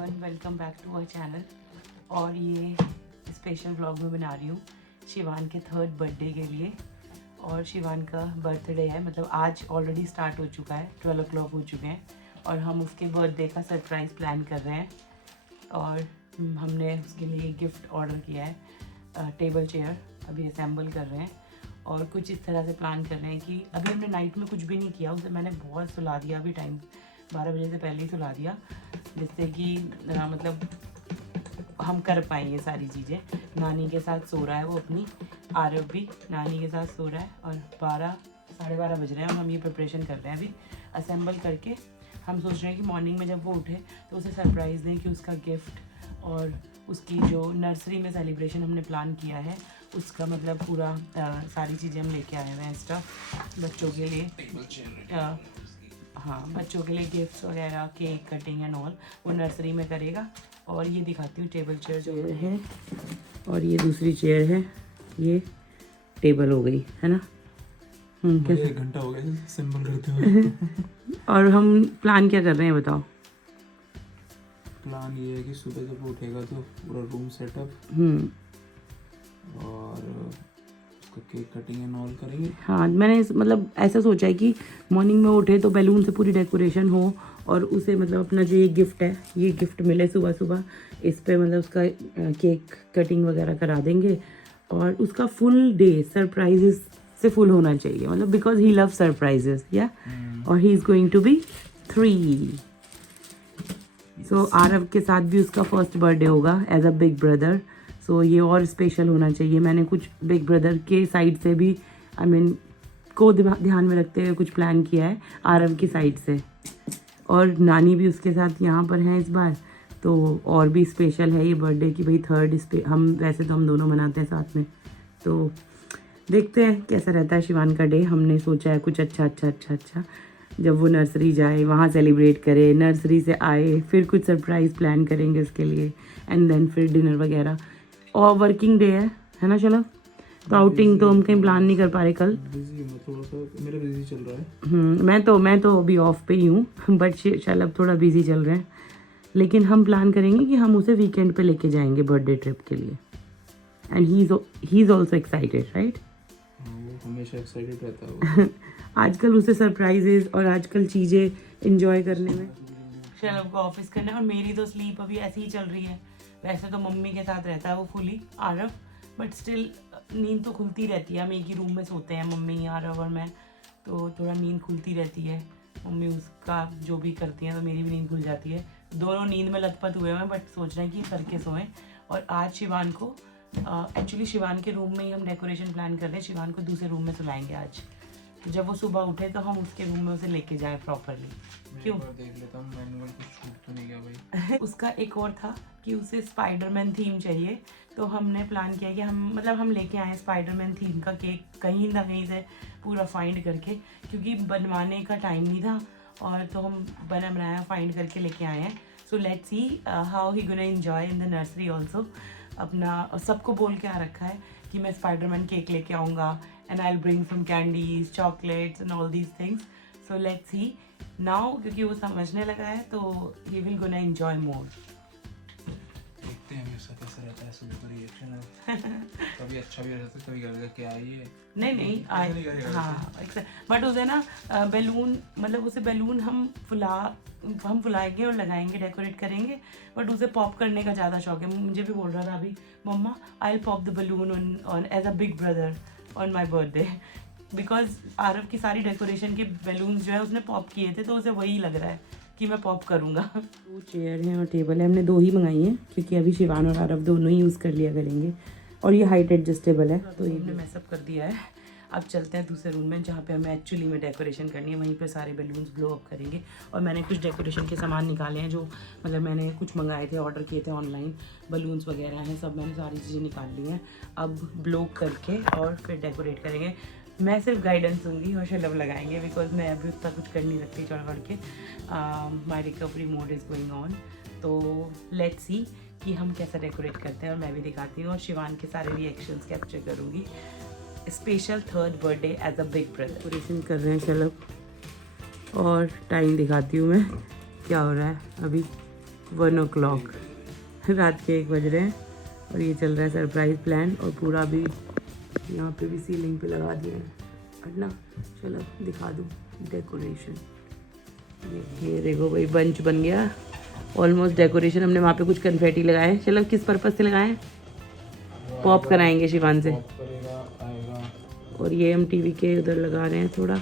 Everyone, welcome back to our channel. और ये special vlog में बना रही हूँ शिवान के 3rd बर्थडे के लिए। और शिवान का बर्थडे है, मतलब आज ऑलरेडी स्टार्ट हो चुका है, 12 o'clock हो चुके हैं और हम उसके बर्थडे का सरप्राइज़ प्लान कर रहे हैं। और हमने उसके लिए गिफ्ट ऑर्डर किया है, टेबल चेयर अभी असेंबल कर रहे हैं। और कुछ इस तरह से प्लान कर रहे हैं कि अभी हमने नाइट में कुछ भी नहीं किया, उसे मैंने बहुत सुला दिया, अभी टाइम 12 बजे से पहले ही सुला दिया, जिससे कि मतलब हम कर पाएँ ये सारी चीज़ें। नानी के साथ सो रहा है वो अपनी, आरव भी नानी के साथ सो रहा है और 12 साढ़े 12 बज रहे हैं और हम ये प्रिपरेशन कर रहे हैं अभी असेंबल करके। हम सोच रहे हैं कि मॉर्निंग में जब वो उठे तो उसे सरप्राइज़ दें कि उसका गिफ्ट और उसकी जो नर्सरी में सेलिब्रेशन हमने प्लान किया है उसका मतलब पूरा सारी चीज़ें हम लेके आए हुए हैं, स्टफ बच्चों के लिए। हाँ, बच्चों के लिए गिफ्ट्स वगैरह, केक कटिंग एंड ऑल वो नर्सरी में करेगा। और ये दिखाती हूँ टेबल चेयर जो है, और ये दूसरी चेयर है, ये टेबल हो गई है ना। मुझे 1 घंटा हो गया सिंबल करते हुए। और हम प्लान क्या कर रहे हैं बताओ? प्लान ये है कि सुबह जब उठेगा तो पूरा रूम सेटअप और उसका केक कटिंग एंड ऑल करेंगे। हाँ, मैंने मतलब ऐसा सोचा है कि मॉर्निंग में उठे तो बैलून से पूरी डेकोरेशन हो और उसे मतलब अपना जो ये गिफ्ट है ये गिफ्ट मिले सुबह सुबह, इस पे मतलब उसका केक कटिंग वगैरह करा देंगे। और उसका फुल डे सरप्राइजेस से फुल होना चाहिए, मतलब बिकॉज ही लव सरप्राइजेस या। और he is going to be 3। So Aarav के साथ भी उसका फर्स्ट बर्थडे होगा as a big brother, so ये और स्पेशल होना चाहिए। मैंने कुछ बिग ब्रदर के साइड से भी को ध्यान में रखते हुए कुछ प्लान किया है आरव की साइड से। और नानी भी उसके साथ यहाँ पर हैं इस बार, तो और भी स्पेशल है ये बर्थडे कि भाई 3rd हम वैसे तो हम दोनों मनाते हैं साथ में, तो देखते हैं कैसा रहता है शिवान का डे। हमने सोचा है कुछ अच्छा, जब वो नर्सरी जाए वहाँ सेलिब्रेट करे, नर्सरी से आए फिर कुछ सरप्राइज़ प्लान करेंगे उसके लिए, एंड देन फिर डिनर वगैरह। और वर्किंग डे है ना चलो, तो आउटिंग तो हम कहीं प्लान नहीं कर पा रहे कल। बिजी हूँ थोड़ा सा, मेरा बिजी चल रहा है। मैं तो अभी ऑफ पे ही हूँ बट शलभ थोड़ा बिजी चल रहे हैं। लेकिन हम प्लान करेंगे कि हम उसे वीकेंड पे लेके जाएंगे बर्थडे ट्रिप के लिए, and he is also excited right. वो हमेशा एक्साइटेड रहता है आजकल उसे सरप्राइजेज और आजकल चीज़ें इंजॉय करने में शलभ को ऑफिस करना है। और मेरी तो स्लीप अभी ऐसी ही चल रही है। वैसे तो मम्मी के साथ रहता है वो फुली आरव, बट स्टिल नींद तो खुलती रहती है। हम एक ही रूम में सोते हैं, मम्मी आरव और मैं, तो थोड़ा नींद खुलती रहती है। मम्मी उसका जो भी करती हैं तो मेरी भी नींद खुल जाती है। दोनों नींद में लथपथ हुए हैं बट सोच रहे हैं कि करके सोएं। और आज शिवान को एक्चुअली शिवान के रूम में ही हम डेकोरेशन प्लान कर रहे हैं। शिवान को दूसरे रूम में सुलाएंगे आज, तो जब वो सुबह उठे तो हम उसके रूम में उसे लेके जाएं प्रॉपरली। क्यों देख लेता हूँ मैनुअल कुछ छूट तो नहीं गया भाई। उसका एक और था कि उसे स्पाइडरमैन थीम चाहिए, तो हमने प्लान किया कि हम लेके आए स्पाइडरमैन थीम का केक कहीं ना कहीं से पूरा फाइंड करके, क्योंकि बनवाने का टाइम नहीं था और तो हम बनाया फाइंड करके लेके आए हैं। सो let's see how he gonna enjoy in the nursery also. अपना सबको बोल के आ रखा है कि मैं स्पाइडरमैन केक लेके आऊँगा and I will bring some candies, chocolates and all these things. So let's see now, क्योंकि वो समझने लगा है तो he will gonna enjoy more. देखते हैं हमेशा कैसा रहता है सुबह का रिएक्शन है। कभी अच्छा भी रहता है, कभी कभी क्या आई है नहीं हाँ, बट उसे ना बैलून, मतलब उसे बैलून हम फुलाएंगे और लगाएंगे, डेकोरेट करेंगे, बट उसे पॉप करने का ज़्यादा शौक है। मुझे भी बोल रहा था अभी, mama I will pop the balloon on as a big brother on my birthday, because Aarav की सारी डेकोरेशन के बैलून्स जो है उसने पॉप किए थे, तो उसे वही लग रहा है कि मैं पॉप करूँगा। 2 चेयर हैं और टेबल है, हमने 2 ही मंगाई हैं क्योंकि अभी शिवान और आरव दोनों ही यूज़ कर लिया करेंगे। और ये हाइट एडजस्टेबल है, तो ये हमने मैसअप कर दिया है। अब चलते हैं दूसरे रूम में जहाँ पे हमें एक्चुअली में डेकोरेशन करनी है, वहीं पे सारे बैलून्स ब्लो अप करेंगे। और मैंने कुछ डेकोरेशन के सामान निकाले हैं, जो मतलब मैंने कुछ मंगाए थे, ऑर्डर किए थे ऑनलाइन, बलून्स वगैरह हैं सब, मैंने सारी चीज़ें निकाल ली हैं। अब ब्लो करके और फिर डेकोरेट करेंगे। मैं सिर्फ गाइडेंस दूंगी और शलभ लगाएंगे, बिकॉज मैं अभी उतना कुछ कर नहीं सकती चढ़ बढ़ के। My recovery mode is going on, तो लेट्स सी कि हम कैसा डेकोरेट करते हैं और मैं भी दिखाती हूँ और शिवान के सारे रिएक्शंस कैप्चर करूँगी। Special 3rd birthday as a big brother. Decoration कर रहे हैं शलभ, और टाइम दिखाती हूँ मैं क्या हो रहा है अभी। 1 o'clock, रात के 1 बज रहे हैं और ये चल रहा है सरप्राइज प्लान। और पूरा भी यहाँ पे भी सीलिंग पे लगा दिए हैं ना। चलो दिखा दूँ डेकोरेशन। ये देखो भाई बंच बन गया ऑलमोस्ट। डेकोरेशन हमने वहाँ पे कुछ कन्फेटी लगाए। चलो किस पर्पज़ से लगाए? पॉप कराएंगे शिवान से। और ये हम टीवी के उधर लगा रहे हैं थोड़ा,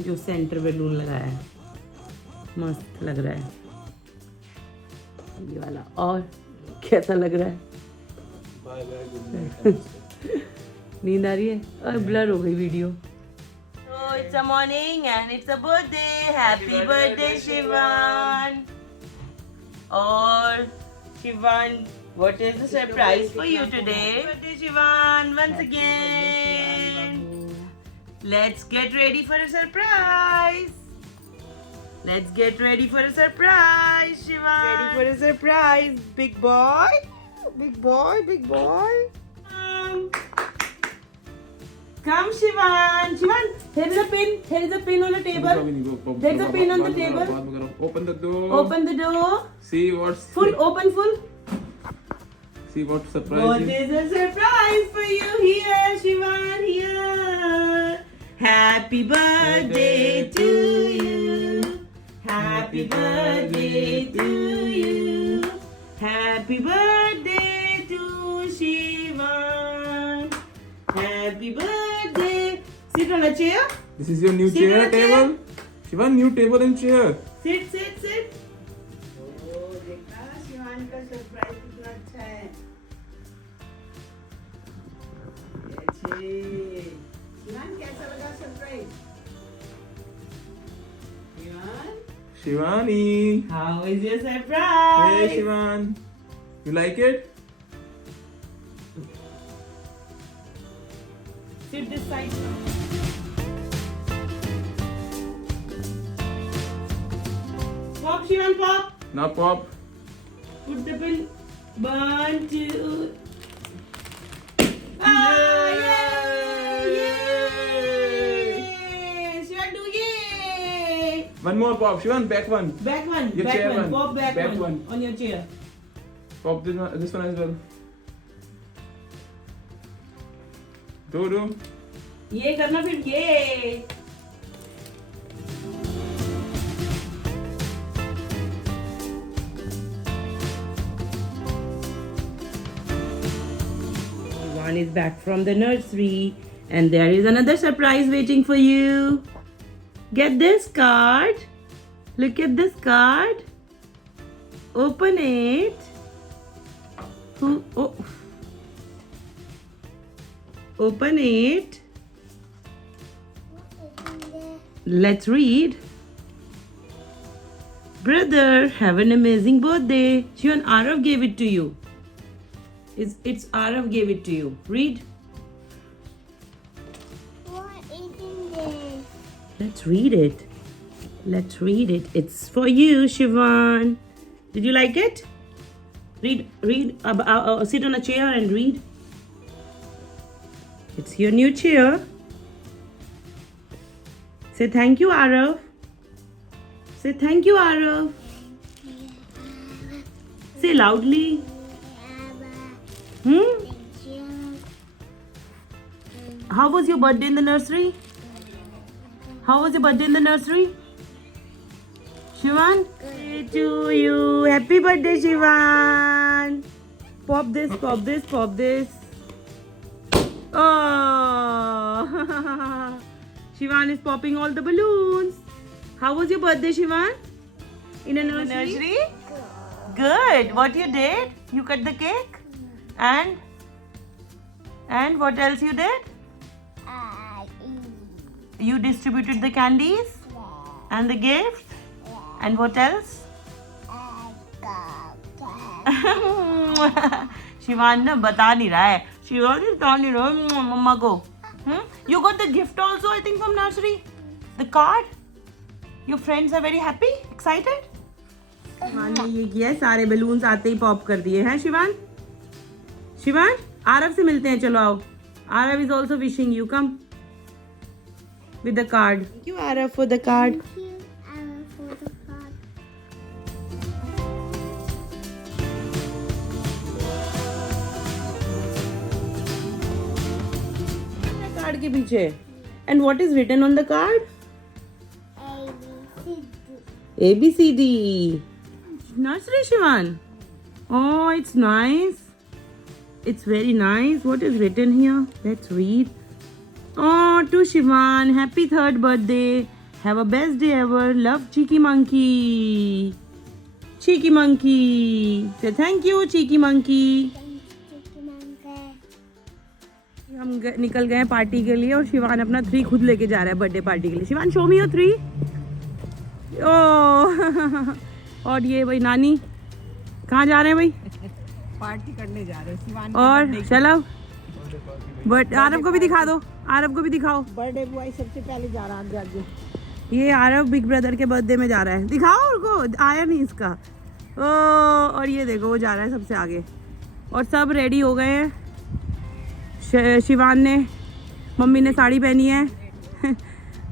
जो सेंटर बैलून लगाया है मस्त लग रहा है ये वाला। और कैसा लग रहा है? नींद आ रही है और ब्लर हो गई video. So it's a morning and it's a birthday. Happy birthday Shivan. और Shivan, what is the surprise for you today? Birthday Shivan once again. Let's get ready for a surprise. Let's get ready for a surprise, Shivan. Ready for a surprise, big boy. Big boy, big boy. Come, Shivan. Shivan, here is a pin. Here is a pin on the table. There's a pin on the table. Open the door. Open the door. See what's Full. Open full. See what surprise What is a surprise for you here, Shivan? Here. Happy birthday to you. Happy birthday to you. Happy birthday to Shivan. Happy birthday. Sit on a chair. This is your new Sit on chair a chair. table. Shivan, new table and chair. Sit, sit, sit. Oh, देखा शिवान का surprise कितना अच्छा है। शिवान कैसा लगा surprise? Shivan, Shivani. how is your surprise? Hey Shivan. You like it? Sit this side. Pop, Shivan, pop. Now pop. Put the pin. 1, 2. Ah, yay! Yay! Shivan, do yay! One more pop. Shivan, back one. Back one. Your Back chair one. one. Pop back Back one. one. On your chair. Pop this one as well. Do. ये करना फिर ये। Shivan is back from the nursery and there is another surprise waiting for you. Get this card. Look at this card. Open it. Oh. Open it. Let's read. Brother, have an amazing birthday. Shivan, Arav gave it to you. It's Arav gave it to you. Read. What is in this? Let's read it. Let's read it. It's for you, Shivan. Did you like it? Read. Sit on a chair and read. It's your new chair. Say thank you, Arav. Say thank you, Arav. Say loudly. How was your birthday in the nursery? How was your birthday in the nursery? Shivan? Birthday to you. Happy birthday, Shivan. Pop this, pop this, pop this. Oh. Shivan is popping all the balloons. How was your birthday, Shivan? In a nursery? Good. What you did? You cut the cake? And what else you did? You distributed the candies? And the gifts? And what else? Shivan ना बता नहीं रहा है। शिवान बता नहीं रहा है मम्मा को। You got the gift also, I think, from nursery. The card. Your friends are very happy, excited. Shivan ने ये किया, सारे बलून्स आते ही पॉप कर दिए हैं शिवान। शिवान, आरव से मिलते हैं, चलो आओ। Arav is also wishing you. Come with the card. Thank you, Arav, for the card. Thank you, Anna, for the card. Card के पीछे? And what is written on the card? ABCD. Nursery, Shivan. Oh, it's nice. It's very nice. What is written here? Let's read. Oh, to Shivan, happy 3rd birthday. Have a best day ever. Love, Cheeky Monkey. Cheeky Monkey. Say thank you, Cheeky Monkey. हम निकल गए party के लिए और शिवान अपना 3 खुद लेके जा रहा है बर्थडे पार्टी के लिए. Shivan, show me your 3. Oh और ये भाई नानी कहाँ जा रहे हैं भाई? पार्टी करने जा रहे हैं शिवान और चलो बट आरव को भी दिखा दो. आरव को भी दिखाओ. बर्थडे बॉय सबसे पहले जा रहा है आगे. ये आरव बिग ब्रदर के बर्थडे में जा रहा है. दिखाओ उनको, आया नहीं इसका. ओ और ये देखो वो जा रहा है सबसे आगे. और सब रेडी हो गए हैं. शिवान ने, मम्मी ने साड़ी पहनी है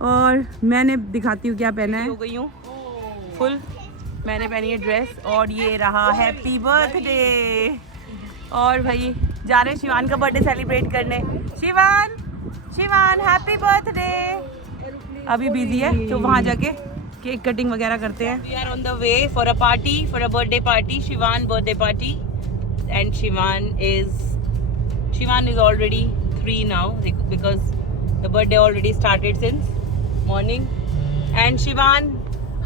और मैंने दिखाती हूँ क्या पहना है. हो गई हूँ फुल. मैंने पहनी है ड्रेस और ये रहा हैप्पी बर्थडे. और भाई जा रहे हैं शिवान का बर्थडे सेलिब्रेट करने. Shivan, Shivan happy birthday. अभी बिजी है तो वहाँ जाके केक कटिंग वगैरह करते हैं. We are on the way for a party, for a birthday party. Shivan birthday party. And Shivan is already 3 now because the birthday already started since morning. And Shivan,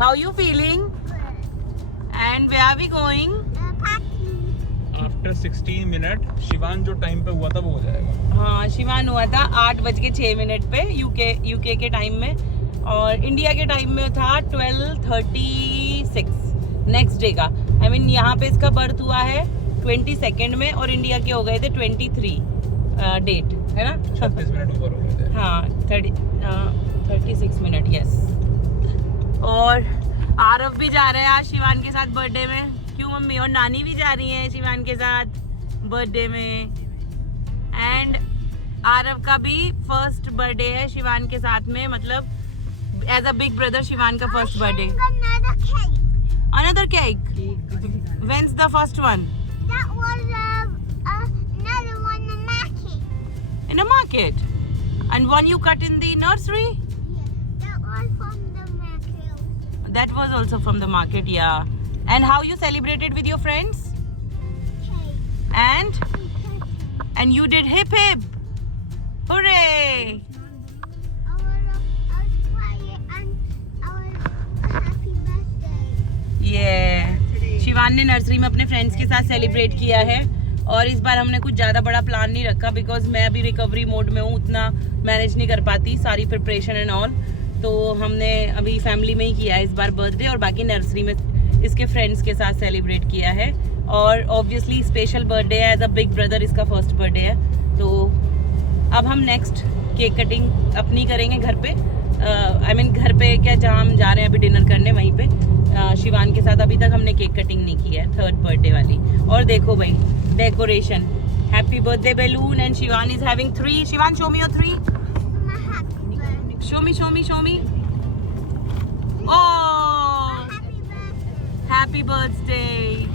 how you feeling? And where are we going? After 16 minute Shivan जो time पे हुआ था वो हो जाएगा. हाँ, शिवान हुआ था 8:06 पे यूके के टाइम में. और इंडिया के टाइम में था 12:36 नेक्स्ट डे का. I mean यहाँ पे इसका बर्थ हुआ है 22 में और इंडिया के हो गए थे 23 डेट है ना. 36 मिनट ऊपर हो गए थे. हाँ 36 मिनट यस. और आरव भी जा रहे हैं आज शिवान के साथ बर्थडे में. क्यों मम्मी? और नानी भी जा रही है शिवान के साथ बर्थडे में. एंड आरव का भी फर्स्ट बर्थडे है शिवान के साथ में, मतलब as a big brother Shivaan का first birthday. Another cake. When's the first one? That was another one in the market. In a market. And one you cut in the nursery? Yeah, that was from the market. That was also from the market, yeah. And how you celebrated with your friends? Okay. And you did hip hip. Hooray! I was quiet and I was happy birthday. Yeah. Shivan ने nursery में अपने friends के साथ celebrate किया है. और इस बार हमने कुछ ज़्यादा बड़ा प्लान नहीं रखा बिकॉज मैं अभी रिकवरी मोड में हूँ, उतना मैनेज नहीं कर पाती सारी प्रिपरेशन एंड ऑल. तो हमने अभी फैमिली में ही किया है इस बार बर्थडे और बाकी नर्सरी में इसके फ्रेंड्स के साथ सेलिब्रेट किया है. और ऑब्वियसली स्पेशल बर्थडे है, एज अ बिग ब्रदर इसका फर्स्ट बर्थडे है. तो अब हम नेक्स्ट केक कटिंग अपनी करेंगे घर पे. I mean घर पे क्या, जहाँ हम जा रहे हैं अभी डिनर करने वहीं पे. शिवान के साथ अभी तक हमने केक कटिंग नहीं की है 3rd बर्थडे वाली. और देखो भाई decoration, happy birthday balloon. And Shivan is having 3. Shivan show me your 3. My happy birthday. Show me. Oh, Happy birthday. happy birthday.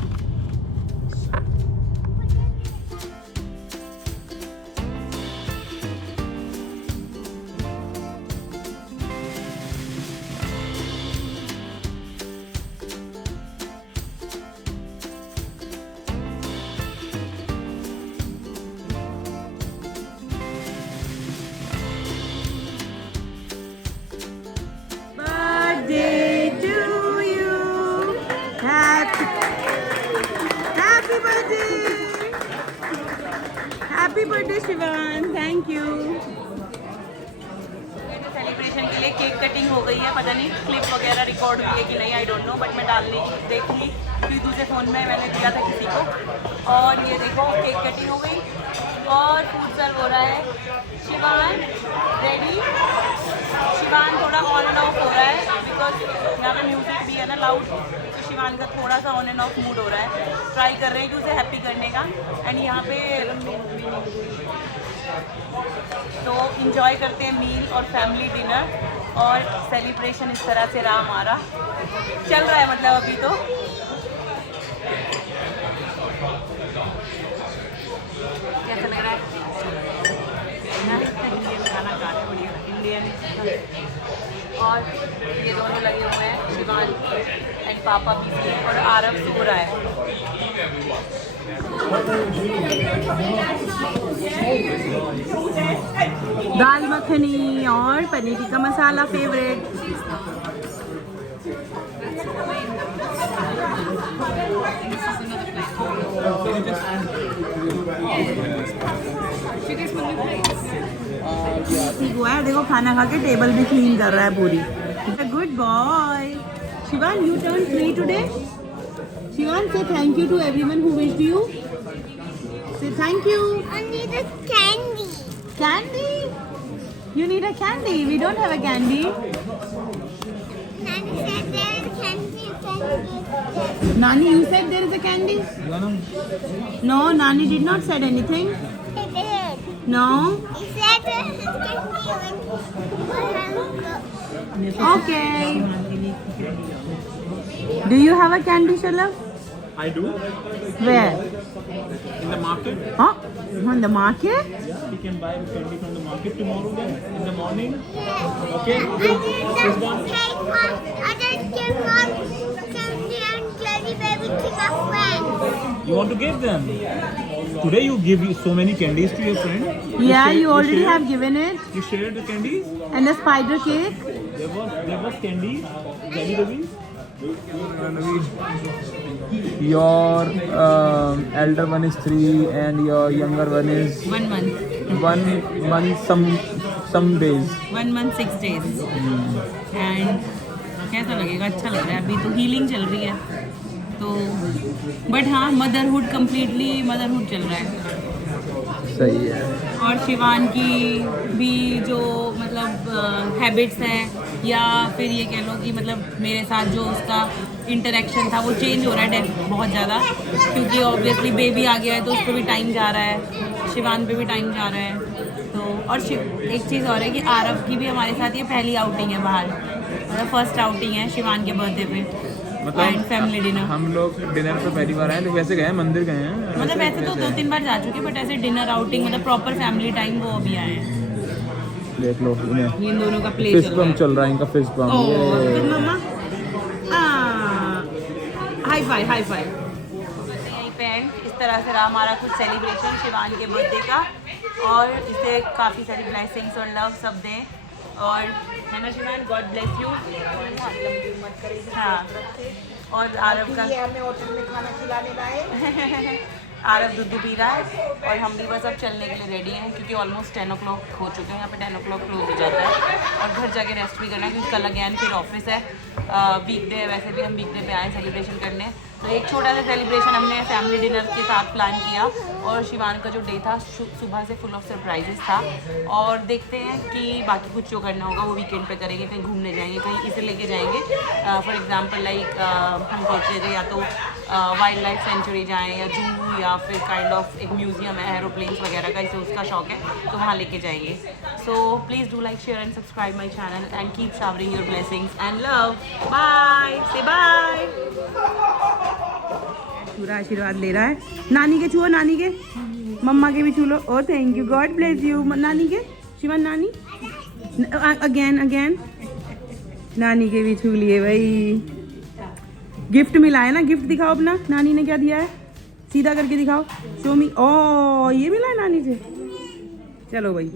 Birthday to you. Happy birthday. Happy birthday Shivan. Thank you. Celebration के लिए cake cutting हो गई है. पता नहीं clip वगैरह record हुई है कि नहीं, आई डोंट नो, बट मैं डालने की देखी कि दूसरे फ़ोन में मैंने दिया था किसी को. और ये देखो केक कटिंग हो गई और फूड सर्व हो रहा है. शिवान रेडी. शिवान थोड़ा ऑन एंड ऑफ हो रहा है बिकॉज यहाँ पे म्यूजिक भी है ना लाउड. तो शिवान का थोड़ा सा ऑन एंड ऑफ मूड हो रहा है. ट्राई कर रहे हैं कि उसे हैप्पी करने का. एंड यहाँ पे तो इंजॉय करते हैं मील और फैमिली डिनर. और सेलिब्रेशन इस तरह से रहा हमारा. चल रहा है मतलब अभी तो. कैसा लग रहा है? इंडियन खाना और ये दोनों लगे हुए हैं, शिवान एंड पापा भी, और आरव सो रहा है। दाल मखनी और पनीर टिक्का मसाला फेवरेट। ठीक हुआ है, देखो खाना खा के टेबल भी क्लीन कर रहा है पूरी। Good boy Shivan, you turn 3 today. Shivan, say thank you to everyone who wished you. Say thank you. I need a candy. Candy? You need a candy. We don't have a candy. Nanny said there is candy. You can get it. Nani, you said there is a candy? No, Nani did not said anything. It did. No. He said there is candy when Okay. Do you have a candy, Shalab? I do. Where? In the market. Huh? On the market? Yeah, we can buy the candy from the market tomorrow then in the morning. Yes. Okay. I didn't give one candy and jelly baby to my friends. You want to give them? Today you give so many candies to your friend. Yeah, you already shared- have given it. You shared the candies. And a spider cake. There was candies. Jelly babies. Your elder one is 3 and your younger one is 1 month. 1 month some days. 1 month 6 days. And कैसा लगेगा? अच्छा लग रहा है। अभी तो healing चल रही है तो, बट हाँ मदरहुड कम्प्लीटली मदरहुड चल रहा है। सही है। और शिवान की भी जो मतलब हैबिट्स हैं, या फिर ये कह लो कि मतलब मेरे साथ जो उसका इंटरेक्शन था वो चेंज हो रहा है बहुत ज़्यादा, क्योंकि ऑब्वियसली बेबी आ गया है तो उस पर भी टाइम जा रहा है, शिवान पे भी टाइम जा रहा है। तो और एक चीज़ और है कि आरव की भी हमारे साथ ये पहली आउटिंग है बाहर, मतलब फर्स्ट आउटिंग है शिवान के बर्थडे पे, एंड फैमिली डिनर। हम लोग डिनर पे पहली बार आए, तो वैसे गए मंदिर गए हैं, मतलब वैसे तो 2-3 बार जा चुके, बट ऐसे डिनर आउटिंग मतलब प्रॉपर फैमिली टाइम वो अभी आए हैं। देख लो इन्हें, इन दोनों का प्ले फिश चल रहा बम है। चल रहा है इनका, फिश बम। गुड मम्मा, हाई फाइव हाई फाइव। यहीं पे एंड इस तरह से रहा हमारा कुछ सेलिब्रेशन शिवान के बर्थडे का, और इसे काफ़ी सारी ब्लेसिंग्स और लव सब दें, और है ना शिवान, गॉड ब्लेस यू। हाँ, और आरव का हमें होटल में खाना खिलाने लाए। आरव दूध पी रहा है, और हम भी बस अब चलने के लिए रेडी हैं, क्योंकि ऑलमोस्ट 10 o'clock हो चुके हैं। यहाँ पे 10 o'clock क्लोज हो जाता है, और घर जाके रेस्ट भी करना है, क्योंकि कल अगेन फिर ऑफिस है। वीकडे है, वैसे भी हम वीकडे पे आए सेलिब्रेशन करने, तो एक छोटा सा सेलिब्रेशन हमने फैमिली डिनर के साथ प्लान किया। और शिवान का जो डे था सुबह से फुल ऑफ सरप्राइजेस था, और देखते हैं कि बाकी कुछ जो करना होगा वो वीकेंड पे करेंगे, कहीं घूमने जाएंगे, कहीं इसे लेके जाएंगे। फॉर एग्जांपल लाइक हम सोच रहे थे या तो वाइल्ड लाइफ सेंचुरी जाएँ, या जू, या फिर काइंड ऑफ एक म्यूजियम है एरोप्लेन्स वगैरह का, इसे उसका शौक है तो वहाँ लेके जाएंगे। So please do like, share and subscribe my channel, and keep showering your blessings and love. Bye, say bye. पूरा आशीर्वाद ले रहा है। नानी के छुओ, नानी के, मम्मा के भी छू लो। और thank you, God bless you. नानी के, शिवन नानी, अगेन नानी के भी छू लिए भाई। गिफ्ट मिला है ना, गिफ्ट दिखाओ अपना, नानी ने क्या दिया है, सीधा करके दिखाओ, शो मी। ओ ये मिला है नानी से, चलो भाई।